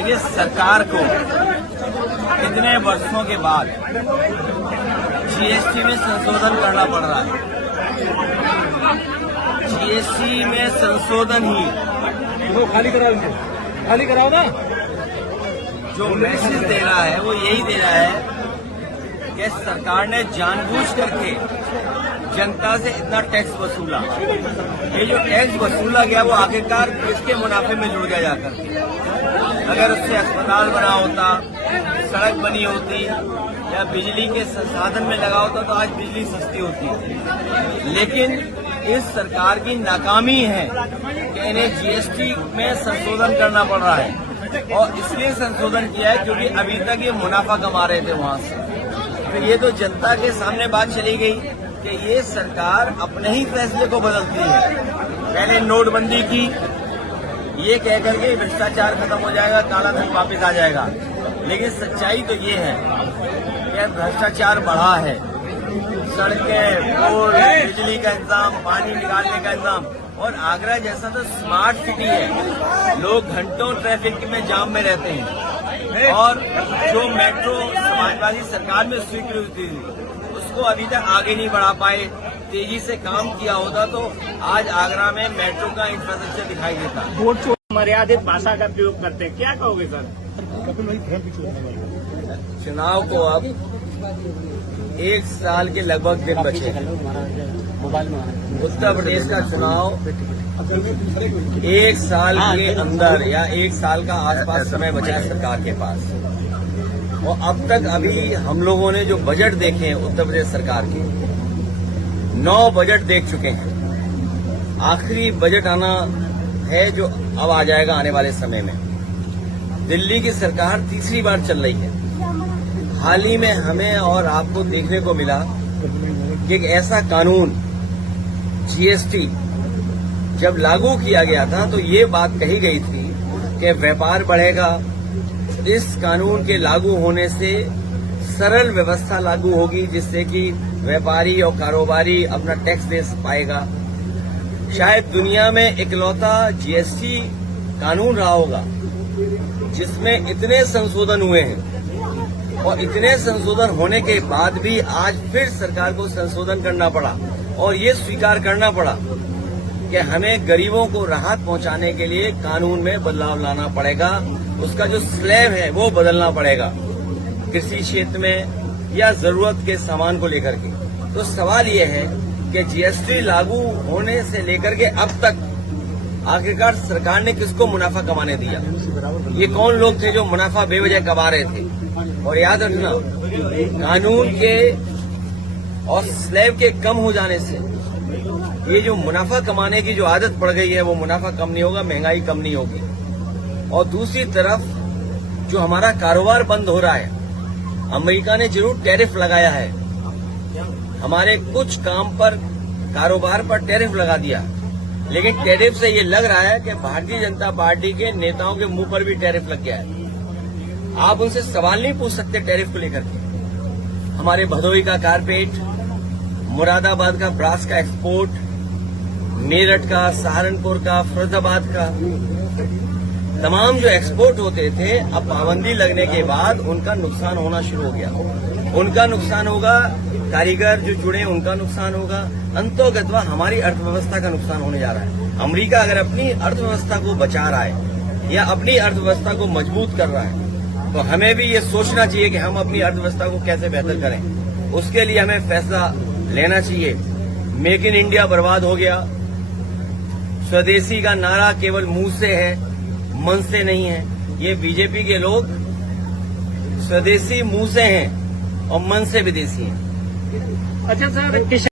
देखिए, सरकार को इतने वर्षों के बाद जीएसटी में संशोधन करना पड़ रहा है। जीएसटी में संशोधन ही वो खाली कराओ ना। जो मैसेज दे रहा है वो यही दे रहा है कि सरकार ने जानबूझ करके जनता से इतना टैक्स वसूला। ये जो टैक्स वसूला गया वो आखिरकार किसके मुनाफे में जुड़ गया जाकर के। अगर उससे अस्पताल बना होता, सड़क बनी होती या बिजली के संसाधन में लगा होता तो आज बिजली सस्ती होती। लेकिन इस सरकार की नाकामी है कि इन्हें जीएसटी में संशोधन करना पड़ रहा है, और इसलिए संशोधन किया है क्योंकि अभी तक ये मुनाफा कमा रहे थे वहां से। तो ये तो जनता के सामने बात चली गई कि ये सरकार अपने ही फैसले को बदलती है। पहले नोटबंदी की, ये कह करके भ्रष्टाचार खत्म हो जाएगा, काला धन वापस आ जाएगा। लेकिन सच्चाई तो ये है कि भ्रष्टाचार बढ़ा है। सड़कें, रोड, बिजली का इंतजाम, पानी निकालने का इंतजाम, और आगरा जैसा तो स्मार्ट सिटी है। लोग घंटों ट्रैफिक में जाम में रहते हैं, और जो मेट्रो समाजवादी सरकार में स्वीकृति थी उसको अभी तक आगे नहीं बढ़ा पाए। तेजी से काम किया होता तो आज आगरा में मेट्रो का इंफ्रास्ट्रक्चर दिखाई देता। मर्यादित भाषा का प्रयोग करते हैं, क्या कहोगे सर? चुनाव को अब 1 साल के लगभग दिन बचे। उत्तर प्रदेश का चुनाव 1 साल के अंदर या 1 साल का आसपास समय बचा है सरकार के पास। और अब तक अभी हम लोगों ने जो बजट देखे हैं उत्तर प्रदेश सरकार के, 9 बजट देख चुके हैं। आखिरी बजट आना है जो अब आ जाएगा आने वाले समय में। दिल्ली की सरकार तीसरी बार चल रही है। हाल ही में हमें और आपको देखने को मिला कि एक ऐसा कानून जीएसटी जब लागू किया गया था तो ये बात कही गई थी कि व्यापार बढ़ेगा। इस कानून के लागू होने से सरल व्यवस्था लागू होगी जिससे कि व्यापारी और कारोबारी अपना टैक्स दे पाएगा। शायद दुनिया में इकलौता जीएसटी कानून रहा होगा जिसमें इतने संशोधन हुए हैं, और इतने संशोधन होने के बाद भी आज फिर सरकार को संशोधन करना पड़ा और ये स्वीकार करना पड़ा कि हमें गरीबों को राहत पहुंचाने के लिए कानून में बदलाव लाना पड़ेगा। उसका जो स्लैब है वो बदलना पड़ेगा कृषि क्षेत्र में या जरूरत के सामान को लेकर के। तो सवाल ये है कि जीएसटी लागू होने से लेकर के अब तक आखिरकार सरकार ने किसको मुनाफा कमाने दिया? ये कौन लोग थे जो मुनाफा बेवजह कमा रहे थे? और याद रखना, कानून के और स्लैब के कम हो जाने से ये जो मुनाफा कमाने की जो आदत पड़ गई है वो मुनाफा कम नहीं होगा, महंगाई कम नहीं होगी। और दूसरी तरफ जो हमारा कारोबार बंद हो रहा है, अमेरिका ने जरूर टैरिफ लगाया है, हमारे कुछ काम पर कारोबार पर टैरिफ लगा दिया, लेकिन टैरिफ से ये लग रहा है कि भारतीय जनता पार्टी के नेताओं के मुंह पर भी टैरिफ लग गया है। आप उनसे सवाल नहीं पूछ सकते टैरिफ को लेकर के। हमारे भदोही का कारपेट, मुरादाबाद का ब्रास का एक्सपोर्ट, मेरठ का, सहारनपुर का, फरीदाबाद का, तमाम जो एक्सपोर्ट होते थे अब पाबंदी लगने के बाद उनका नुकसान होना शुरू हो गया। उनका नुकसान होगा, कारीगर जो जुड़े उनका नुकसान होगा, अंतोगत्वा हमारी अर्थव्यवस्था का नुकसान होने जा रहा है। अमेरिका अगर अपनी अर्थव्यवस्था को बचा रहा है या अपनी अर्थव्यवस्था को मजबूत कर रहा है तो हमें भी ये सोचना चाहिए कि हम अपनी अर्थव्यवस्था को कैसे बेहतर करें। उसके लिए हमें फैसला लेना चाहिए। मेक इन इंडिया बर्बाद हो गया। स्वदेशी का नारा केवल मुंह से है, मन से नहीं है। ये बीजेपी के लोग स्वदेशी मुंह से हैं और मन से विदेशी हैं। अच्छा सर,